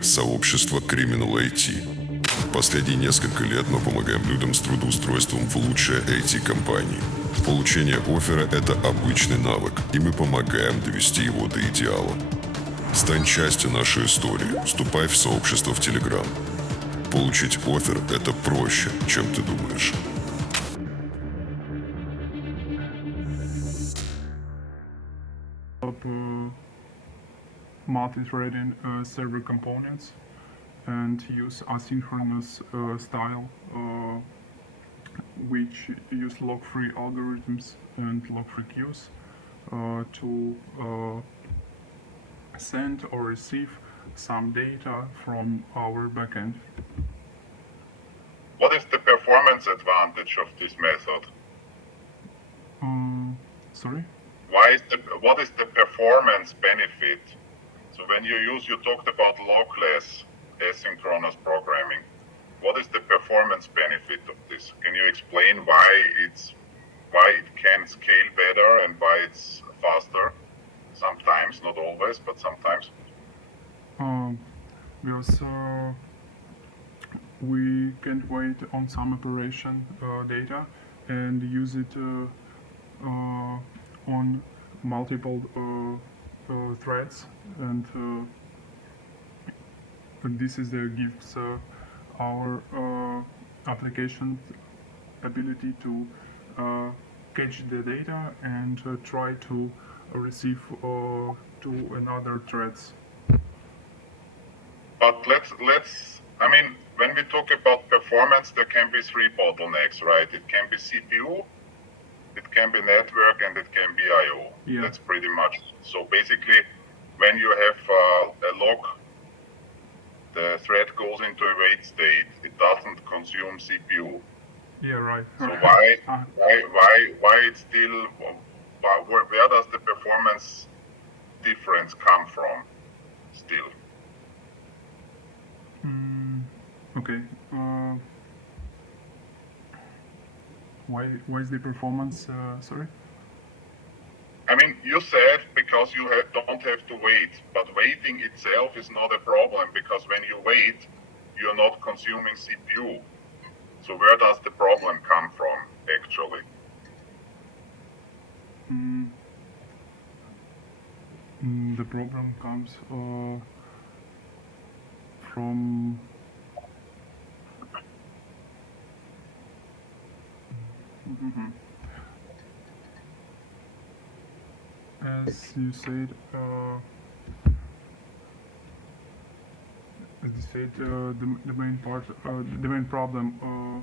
сообщество Criminal IT. Последние несколько лет мы помогаем людям с трудоустройством в лучшие IT-компании. Получение оффера – это обычный навык, и мы помогаем довести его до идеала. Стань частью нашей истории, вступай в сообщество в Telegram. Получить оффер – это проще, чем ты думаешь. Multi-threading server components and use asynchronous style which use log-free algorithms and log-free queues to send or receive some data from our backend. What is the performance advantage of this method? Sorry? What is the performance benefit? So when you talked about logless asynchronous programming. What is the performance benefit of this? Can you explain why it can scale better and why it's faster? Sometimes, not always, but sometimes. Because we can't wait on some operation data and use it on multiple threads, and this is gives our application ability to catch the data and try to receive to another threads. But when we talk about performance, there can be three bottlenecks, right? It can be CPU, it can be network, and it can be I/O. Yeah. That's pretty much. So basically, when you have a log, the thread goes into a wait state. It doesn't consume CPU. Yeah, right. So why it's still? Where does the performance difference come from? Still. Okay. Why is the performance? Sorry. I mean, you said because you don't have to wait, but waiting itself is not a problem because when you wait, you're not consuming CPU. So where does the problem come from, actually? The problem comes from as you said, the main part, the main problem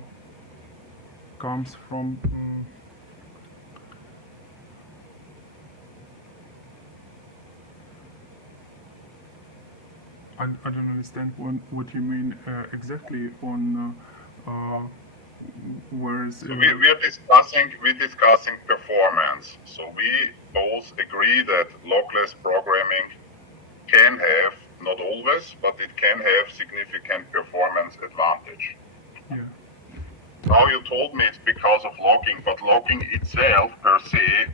comes from I don't understand what you mean exactly on where is. We're discussing performance. So we both agree that logless programming can have, not always, but it can have significant performance advantage. Yeah. Now you told me it's because of logging, but logging itself per se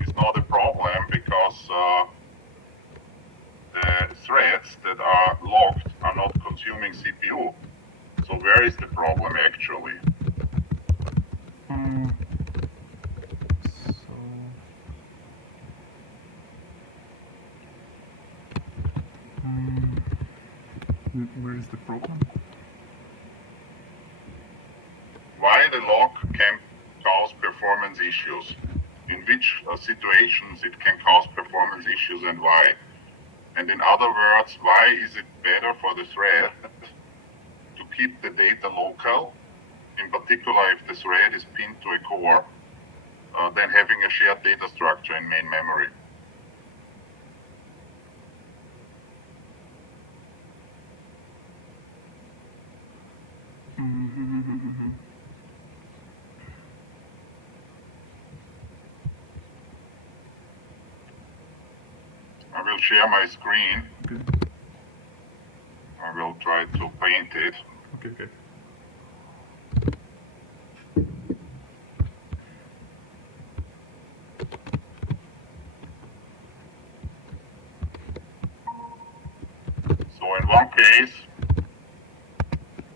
is not a problem because the threads that are logged are not consuming CPU. So where is the problem actually? Where is the problem? Why the log can cause performance issues? In which situations it can cause performance issues and why? And in other words, why is it better for the thread to keep the data local, in particular if the thread is pinned to a core, than having a shared data structure in main memory? I will share my screen. Okay. I will try to paint it. Okay. So in one case,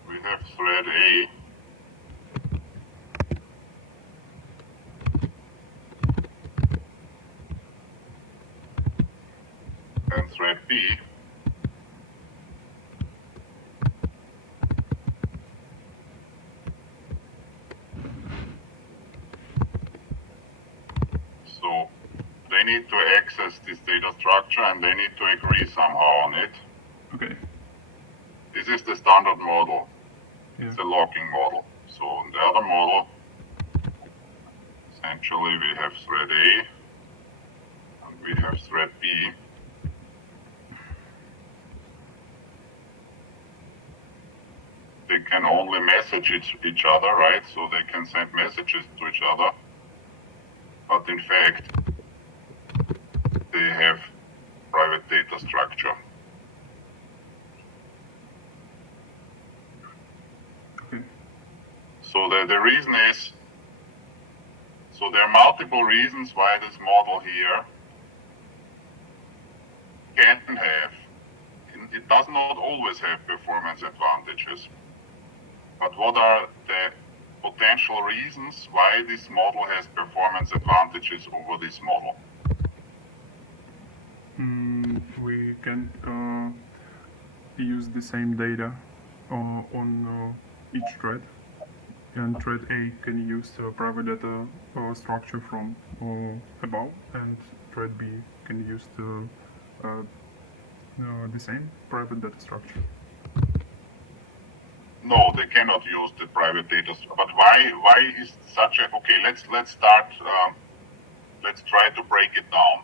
we have thread A. And thread B. So they need to access this data structure and they need to agree somehow on it. Okay. This is the standard model. Yeah. It's a locking model. So in the other model, essentially we have thread A and we have thread B. They can only message each other, right? So they can send messages to each other. But in fact, they have private data structure. Okay. So the reason is, so there are multiple reasons why this model here can have, it does not always have performance advantages. But what are the potential reasons why this model has performance advantages over this model? We can use the same data on each thread, and thread A can use private data structure from above, and thread B can use the same private data structure. No, they cannot use the private data. But why is such a, okay, let's start, let's try to break it down.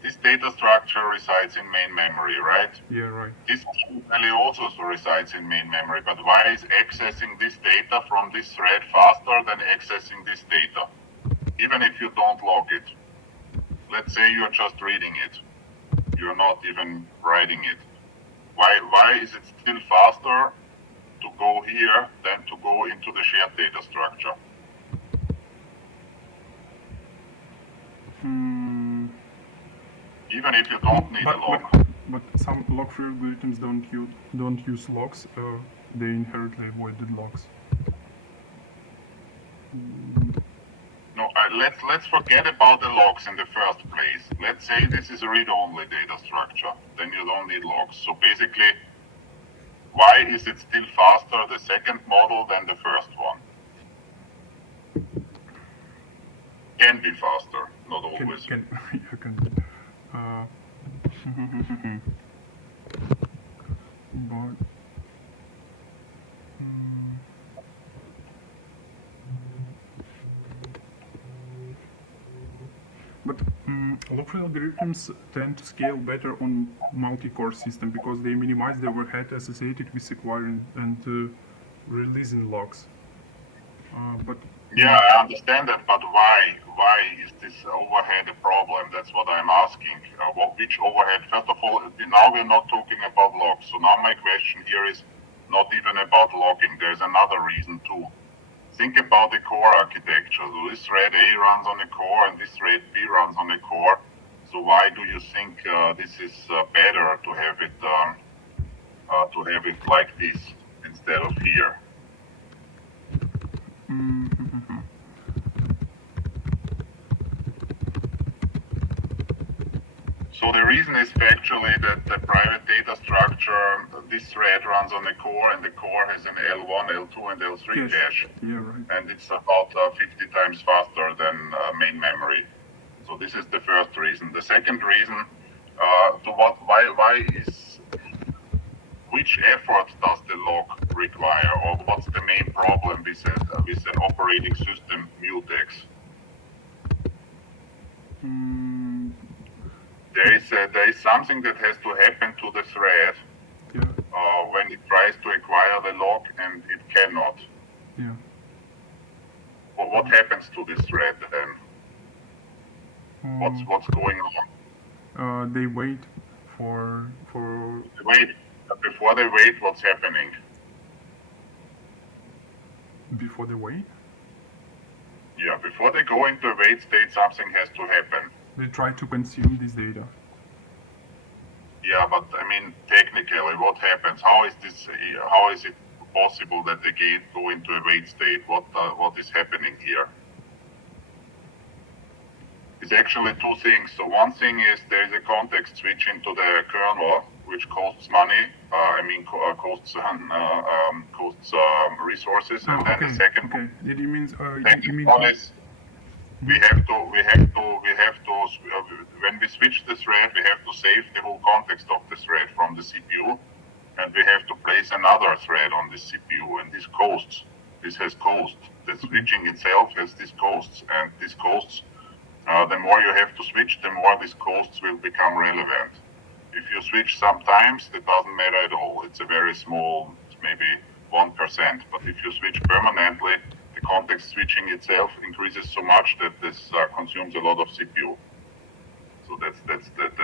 This data structure resides in main memory, right? Yeah, right. This value also resides in main memory, but why is accessing this data from this thread faster than accessing this data? Even if you don't log it. Let's say you're just reading it. You're not even writing it. Why is it still faster to go here than to go into the shared data structure? Even if you don't need a log. But some log-free algorithms don't use logs. They inherently avoided logs. No, let's forget about the logs in the first place. Let's say this is a read-only data structure. Then you don't need logs. So basically, why is it still faster, the second model, than the first one? Can be faster, not always. Can but log-free algorithms tend to scale better on multi-core system because they minimize the overhead associated with acquiring and releasing logs. But yeah, I understand that, but why? Why is this overhead a problem? That's what I'm asking. Which overhead? First of all, now we're not talking about logs. So now my question here is not even about logging. There's another reason too. Think about the core architecture. So this thread A runs on the core and this thread B runs on the core. So why do you think this is better to have it like this instead of here? So the reason is factually that the private data structure, this thread runs on the core and the core has an L1, L2 and L3 cache. Yeah, right. And it's about 50 times faster than main memory. So this is the first reason. The second reason, which effort does the log require, or what's the main problem with an operating system mutex? There is something that has to happen to the thread when it tries to acquire the log and it cannot. Yeah. What happens to this thread then? What's going on? They wait for. Wait. Before they wait, what's happening? Before they wait? Yeah, before they go into a wait state, something has to happen. They try to consume this data. Yeah, but I mean, technically, what happens? How is this? How is it possible that the gate go into a wait state? What is happening here? It's actually two things. So one thing is there is a context switch into the kernel, which costs money. Costs resources, and then the second. Okay. Did you mean? Second You mean? one is we have to. When we switch the thread, we have to save the whole context of the thread from the CPU, and we have to place another thread on the CPU, and this costs. This has cost. The switching itself has these costs, and these costs. The more you have to switch, the more these costs will become relevant. If you switch sometimes, it doesn't matter at all. It's a very small, maybe 1%. But if you switch permanently, the context switching itself increases so much that this consumes a lot of CPU. So that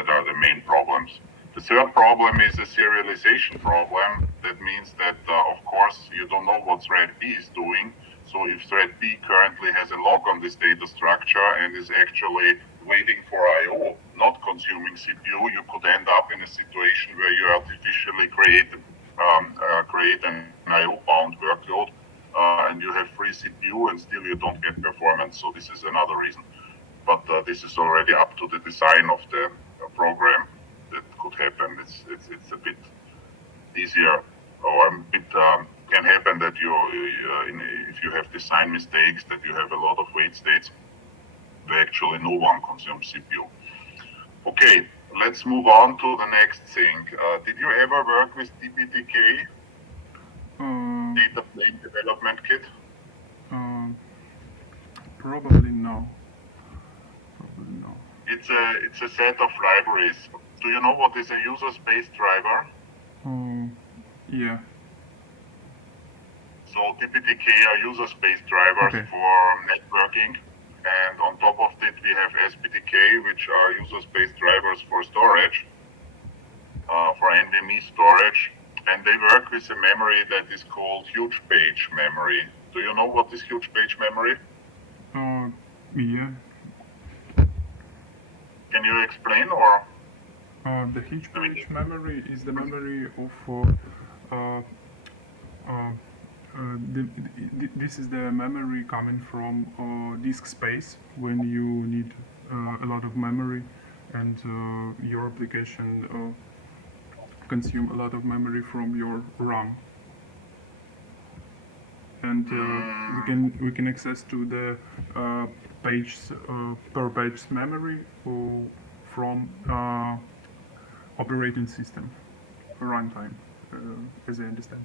are the main problems. The third problem is a serialization problem. That means that, of course, you don't know what thread B is doing. So if thread B currently has a lock on this data structure and is actually waiting for I/O, not consuming CPU, you could end up in a situation where you artificially create an I/O-bound workload, and you have free CPU, and still you don't get performance. So this is another reason. But this is already up to the design of the program that could happen. It's a bit easier, or a bit. Can happen that if you have design mistakes, that you have a lot of wait states where actually no one consumes CPU. Okay, let's move on to the next thing. Did you ever work with DPDK, Data Plane Development Kit? Probably no. It's a set of libraries. Do you know what is a user space driver? Yeah. So DPDK are user space drivers for networking, and on top of it we have SPDK, which are user space drivers for storage, for NVMe storage, and they work with a memory that is called huge page memory. Do you know what is huge page memory? Yeah. Can you explain, or? The huge page memory is the memory of this is the memory coming from disk space when you need a lot of memory, and your application consume a lot of memory from your RAM. And we can access to the page per page memory from operating system runtime, as I understand.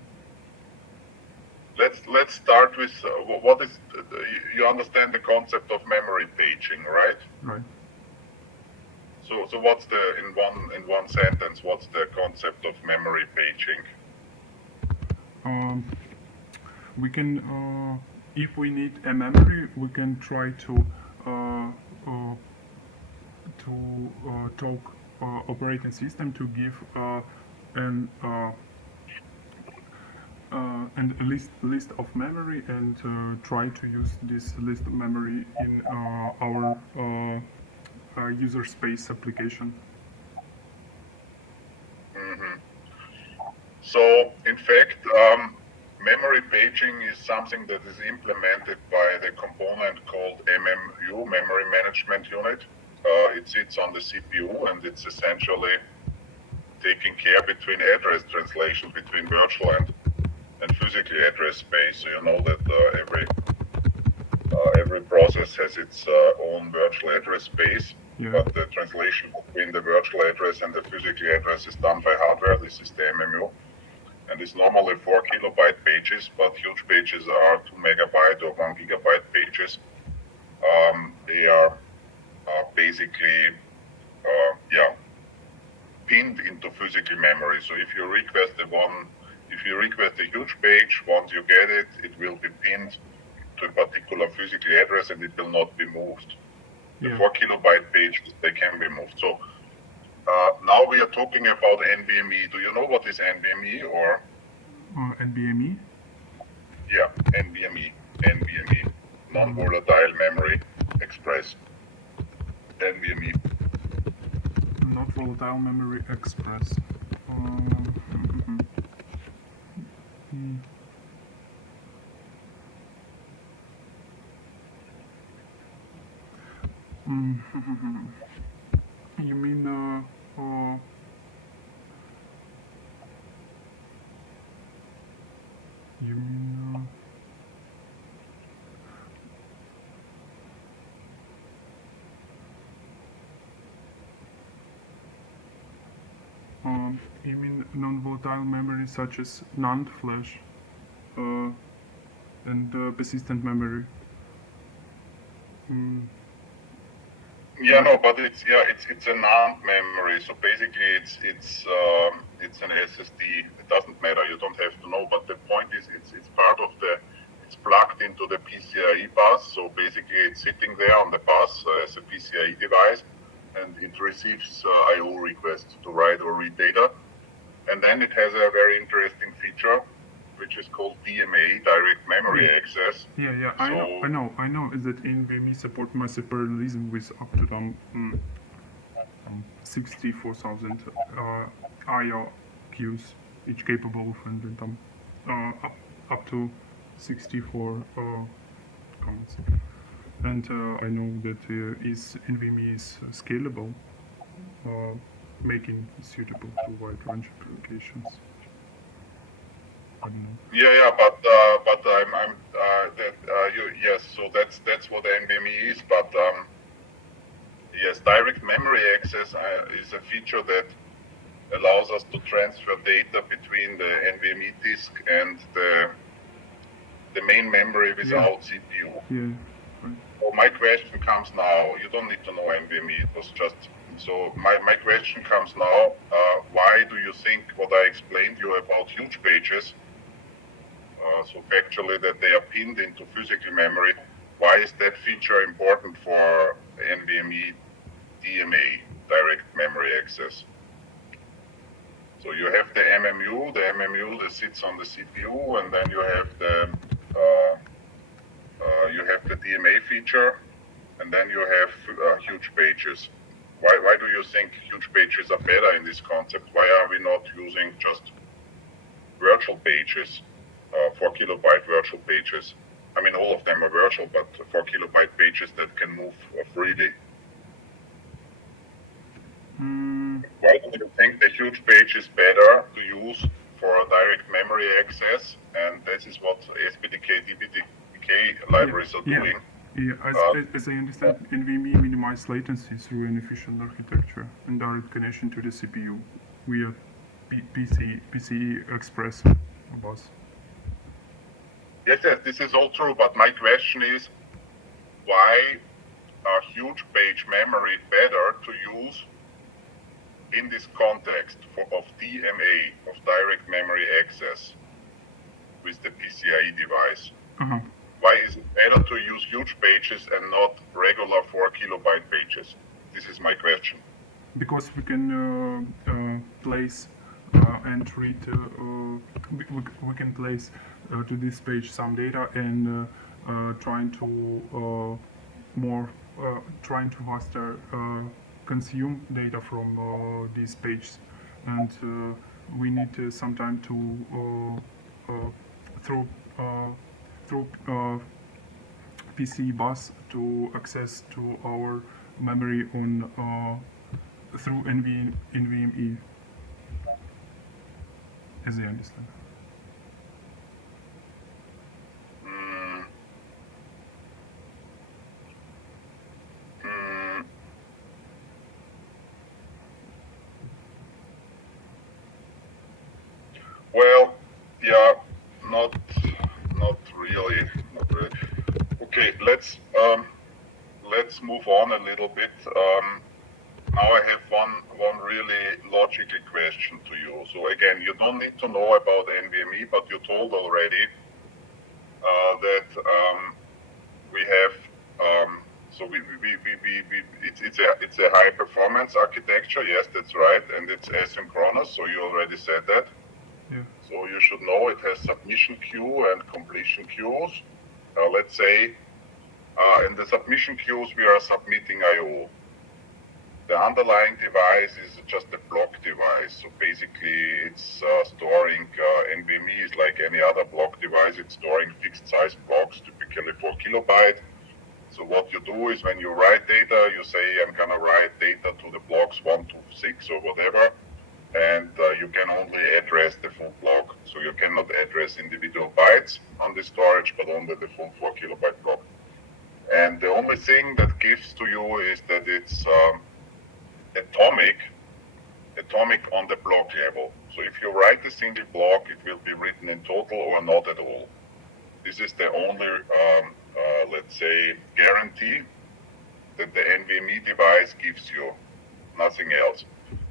Let's start with what is you understand the concept of memory paging, right? Right. So what's the in one sentence? What's the concept of memory paging? We can, if we need a memory, we can try to talk operating system to give and a list of memory, and try to use this list of memory in our user space application. Mm-hmm. So in fact, memory paging is something that is implemented by the component called MMU, Memory Management Unit. It sits on the CPU, and it's essentially taking care between address translation between virtual and physically address space. So you know that every process has its own virtual address space, but the translation between the virtual address and the physical address is done by hardware. This is the MMU. And it's normally 4 kilobyte pages, but huge pages are 2 megabyte or 1 gigabyte pages. They are basically pinned into physical memory. So if you request a huge page, once you get it, it will be pinned to a particular physical address, and it will not be moved. The 4 kilobyte pages, they can be moved. So now we are talking about NVMe. Do you know what is NVMe, or? NVMe? Yeah, NVMe, non-volatile memory express. NVMe. not volatile memory express. You mean you mean non-volatile memory such as NAND flash and persistent memory? Yeah, no, but it's a NAND memory. So basically, it's an SSD. It doesn't matter. You don't have to know. But the point is, it's part of it's plugged into the PCIe bus. So basically, it's sitting there on the bus as a PCIe device, and it receives I/O requests to write or read data. And then it has a very interesting feature, which is called DMA, direct memory access. Yeah. I know. Is that NVMe support massive parallelism with up to 64,000 IO queues, each capable of handling up to 64 comments. And I know that NVMe is scalable, making it suitable to wide range of applications. I don't know. Yeah, but yes. So that's what NVMe is. But yes, direct memory access is a feature that allows us to transfer data between the NVMe disk and the main memory without CPU. Yeah. So my question comes now. You don't need to know NVMe. It was just so. My question comes now. Why do you think what I explained you about huge pages? So factually that they are pinned into physical memory. Why is that feature important for NVMe DMA, direct memory access? So you have the MMU that sits on the CPU, and then you have the DMA feature, and then you have huge pages. Why do you think huge pages are better in this concept? Why are we not using just virtual pages? 4 kilobyte virtual pages. I mean, all of them are virtual, but 4 kilobyte pages that can move freely. Why do you think the huge page is better to use for direct memory access? And this is what SPDK, DPDK libraries are doing. Yeah, as I understand, NVMe minimizes latency through an efficient architecture and direct connection to the CPU via PCI Express bus. Yes, this is all true, but my question is, why are huge page memory better to use in this context of DMA, of direct memory access with the PCIe device? Why is it better to use huge pages and not regular 4 kilobyte pages? This is my question. Because we can place and read, we can place to this page some data and trying to faster consume data from these pages, and we need some time to through PC bus to access to our memory on through NVMe, as I understand. Well, yeah, not really. Okay, let's move on a little bit. Now I have one really logical question to you. So again, you don't need to know about NVMe, but you told already that we have. So it's a high performance architecture. Yes, that's right, and it's asynchronous. So you already said that. Yeah. So you should know it has submission queue and completion queues. Let's say in the submission queues we are submitting I/O. The underlying device is just a block device. So basically it's storing NVMe is like any other block device. It's storing fixed size blocks, typically 4 kilobyte. So what you do is when you write data, you say I'm gonna write data to the blocks 1 to 6 or whatever, and you can only address the full block. So you cannot address individual bytes on the storage, but only the full 4 kilobyte block. And the only thing that gives to you is that it's atomic on the block level. So if you write a single block, it will be written in total or not at all. This is the only, let's say, guarantee that the NVMe device gives you, nothing else.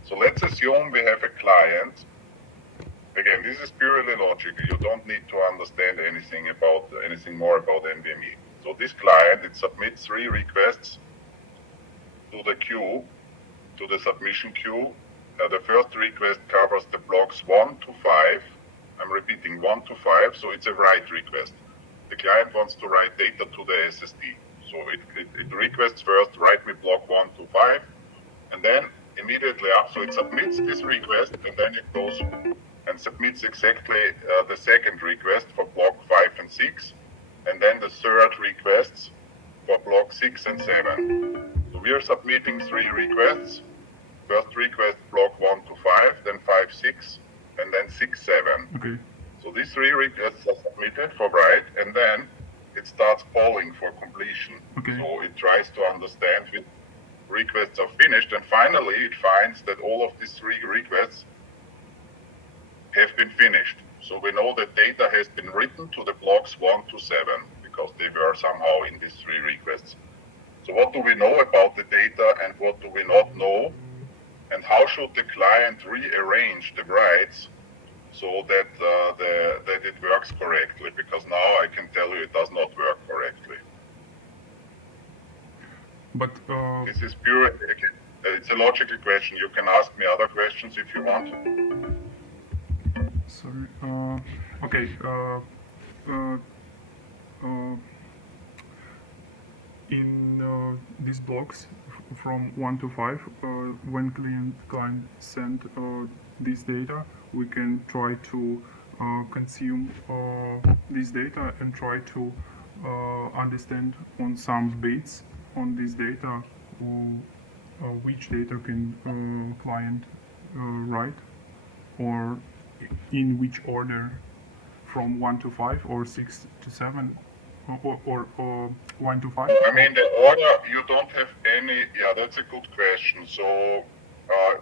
So let's assume we have a client. Again, this is purely logical. You don't need to understand anything more about NVMe. So this client, it submits 3 requests to the queue, to the submission queue. The first request covers the blocks 1 to 5. I'm repeating 1 to 5, so it's a write request. The client wants to write data to the SSD. So it requests first, write me block 1 to 5, and then immediately after it submits this request, and then it goes and submits exactly the second request for block 5 and 6, and then the third requests for block 6 and 7. So we are submitting 3 requests. First request block 1 to 5, then 5, 6, and then 6, 7. Okay. So these 3 requests are submitted for write, and then it starts calling for completion. Okay. So it tries to understand which requests are finished, and finally it finds that all of these 3 requests have been finished. So we know that data has been written to the blocks 1 to 7 because they were somehow in these 3 requests. So what do we know about the data and what do we not know? And how should the client rearrange the writes so that that it works correctly? Because now I can tell you it does not work correctly. But This is pure. It's a logical question. You can ask me other questions if you want. sorry. Okay. In these blocks from 1 to 5, when client send this data, we can try to consume this data and try to understand on some bits on this data which data can client write, or in which order, from 1 to 5 or 6 to 7 or 1 to 5? I mean, the order, you don't have any. Yeah, that's a good question. So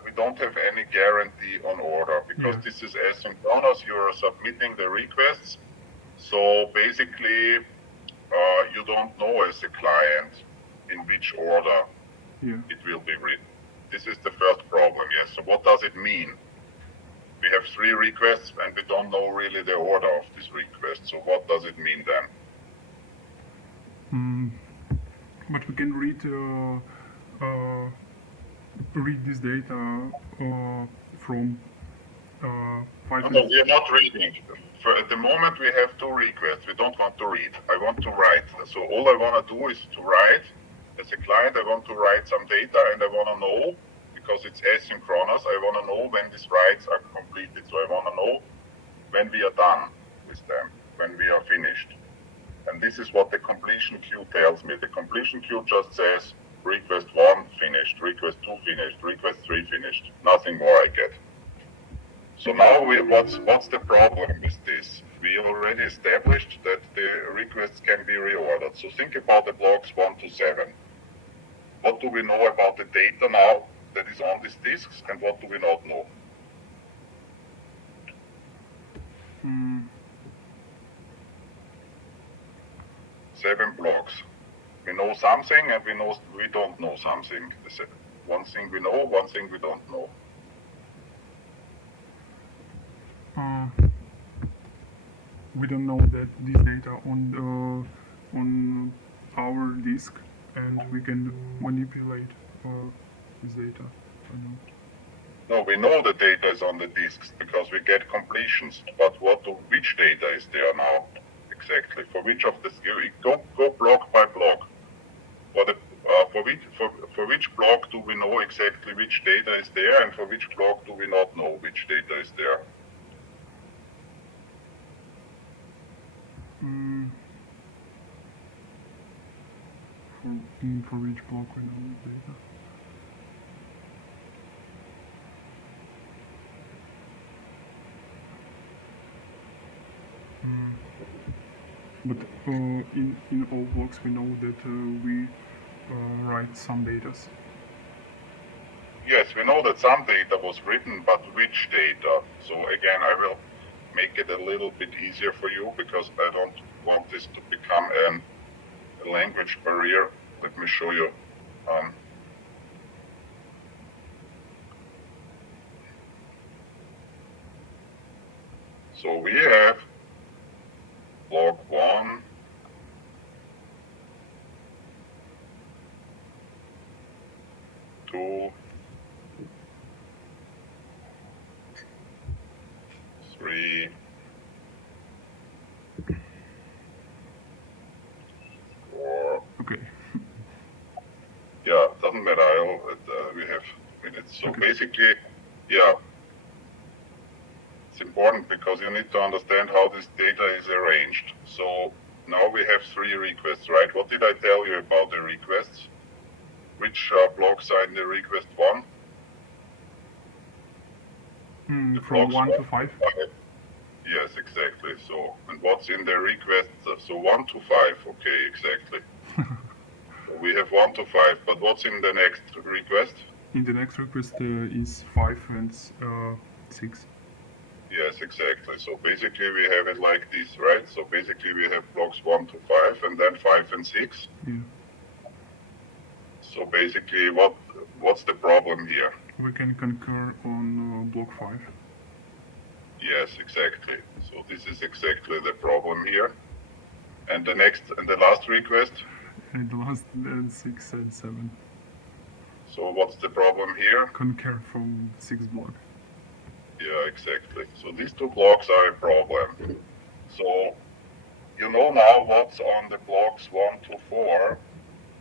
we don't have any guarantee on order because this is asynchronous. You are submitting the requests. So basically, you don't know as a client in which order it will be written. This is the first problem, yes. So what does it mean? We have 3 requests and we don't know really the order of these requests. So what does it mean then? But we can read this data from 5. No, we are not reading. At the moment we have 2 requests. We don't want to read. I want to write. So all I want to do is to write. As a client, I want to write some data and I want to know, because it's asynchronous, I want to know when these writes are completed. So I want to know when we are done with them, when we are finished. And this is what the completion queue tells me. The completion queue just says request 1 finished, request 2 finished, request 3 finished. Nothing more I get. So now what's the problem with this? We already established that the requests can be reordered. So think about the blocks 1 to 7. What do we know about the data now that is on these disks, and what do we not know? 7 blocks. We know something and we don't know something. One thing we know, one thing we don't know. We don't know that this data on our disk, and we can manipulate this data. No, we know the data is on the disks because we get completions, but which data is there now exactly? For which of the go block by block. For For which block do we know exactly which data is there, and for which block do we not know which data is there? For each block we know the data. But in all blocks we know that we write some data. Yes, we know that some data was written, but which data? So again, I will make it a little bit easier for you because I don't want this to become a language barrier. Let me show you. So we have block 1, two, 3, 4. Okay. Yeah, doesn't matter. We have minutes. So basically, yeah, it's important because you need to understand how this data is arranged. So now we have 3 requests, right? What did I tell you about the requests? Which blocks are in the request 1? From 1 to 5? Yes, exactly. So, and what's in the request? So 1 to 5, okay, exactly. So we have 1 to 5, but what's in the next request? In the next request is 5 and 6. Yes, exactly. So basically we have it like this, right? So basically we have blocks 1 to 5 and then 5 and 6. Yeah. So basically what's the problem here? We can concur on block 5. Yes, exactly. So this is exactly the problem here. And the next and the last request? And the last 6 and 7. So what's the problem here? Concur from 6th block. Yeah, exactly. So these 2 blocks are a problem. So you know now what's on the blocks 1 to 4,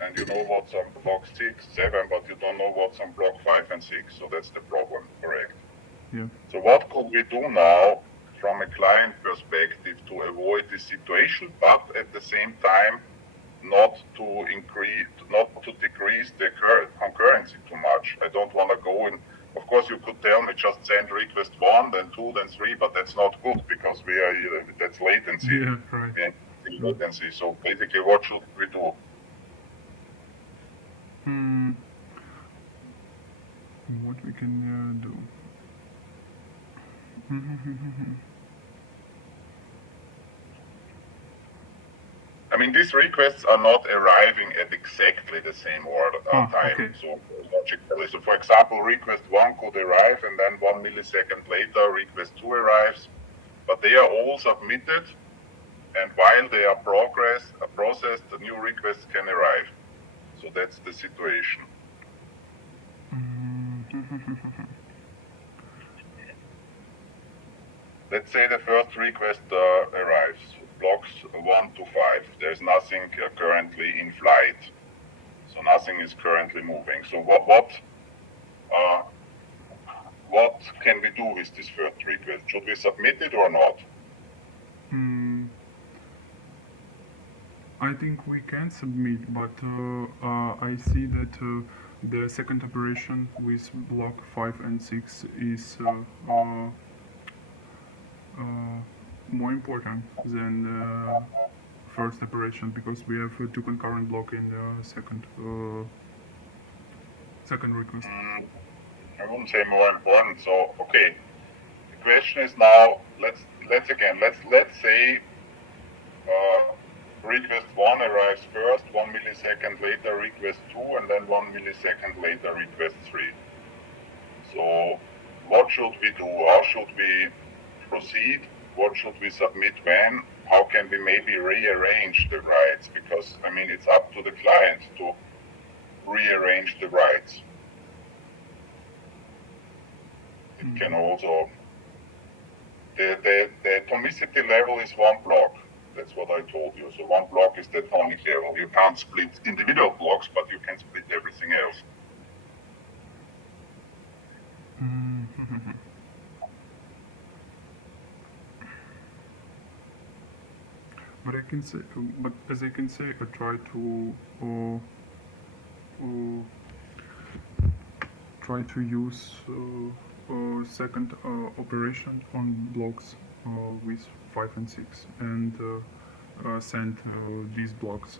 and you know what's on block 6, 7, but you don't know what's on block 5 and 6. So that's the problem, correct? Yeah. So what could we do now from a client perspective to avoid this situation, but at the same time not to decrease the concurrency too much? I don't want to go in. Of course, you could tell me just send request 1, then 2, then 3, but that's not good because that's latency. Yeah, right. Latency. So basically, what should we do? What we can do? I mean, these requests are not arriving at exactly the same order time. Okay. So logically, so for example, request 1 could arrive, and then 1 millisecond later, request 2 arrives, but they are all submitted, and while they are processed, the new requests can arrive. So that's the situation. Let's say the first request arrives, blocks 1 to 5. There's nothing currently in flight, so nothing is currently moving. So what can we do with this first request? Should we submit it or not? I think we can submit, but I see that the second operation with block 5 and 6 is more important than the first operation because we have 2 concurrent blocks in the second request. I wouldn't say more important. So okay, the question is now let's say request 1 arrives first, 1 millisecond later request 2, and then 1 millisecond later request 3. So what should we do? How should we proceed? What should we submit when? How can we maybe rearrange the rights? Because I mean it's up to the client to rearrange the rights. It can also the atomicity level is 1 block. That's what I told you. So one block is that phonic level. You can't split individual blocks, but you can split everything else. But I can say, but as I can say, I try to use second operation on blocks with 5 and 6 and send these blocks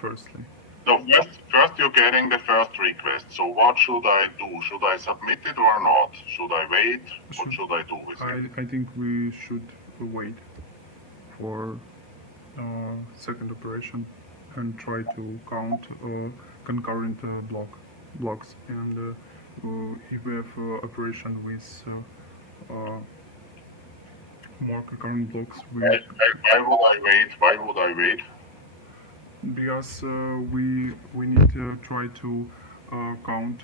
firstly. So first you're getting the first request. So what should I do? Should I submit it or not? Should I wait? What should I do with it? I think we should wait for second operation and try to count concurrent blocks, and if we have operation with more concurrent blocks, Why would I wait? Why would I wait? because we need to try to count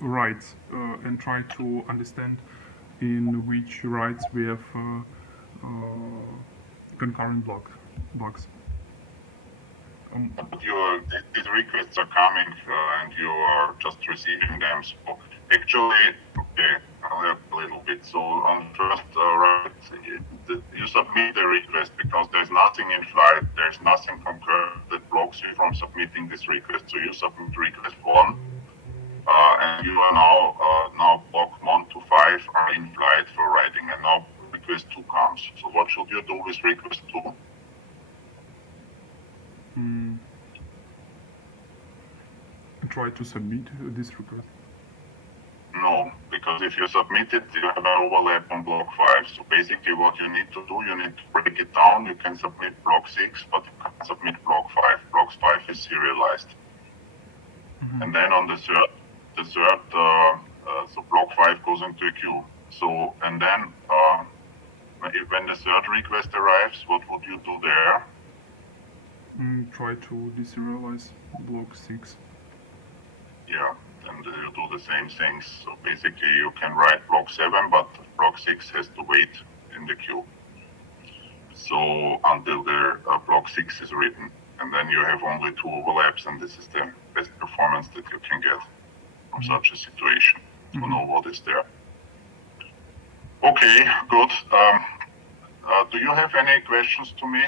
rights and try to understand in which rights we have concurrent blocks. But these requests are coming and you are just receiving them. So actually, okay, I'll help a little bit. So on first right, you submit the request because there's nothing in flight, there's nothing concurrent that blocks you from submitting this request. So you submit request 1, and you are now block 1 to 5 are in flight for writing, and now request 2 comes. So what should you do with request 2? Try to submit this request. No, because if you submit it, you have an overlap on block 5. So basically what you need to do, you need to break it down. You can submit block 6, but you can't submit block 5. Block 5 is serialized. And then on the third, so block 5 goes into a queue. So, and then when the third request arrives, what would you do there? Try to deserialize block 6. Yeah, and you do the same things. So basically you can write block 7, but block 6 has to wait in the queue. So until the block 6 is written, and then you have only 2 overlaps, and this is the best performance that you can get from such a situation to know what is there. Okay, good. Do you have any questions to me?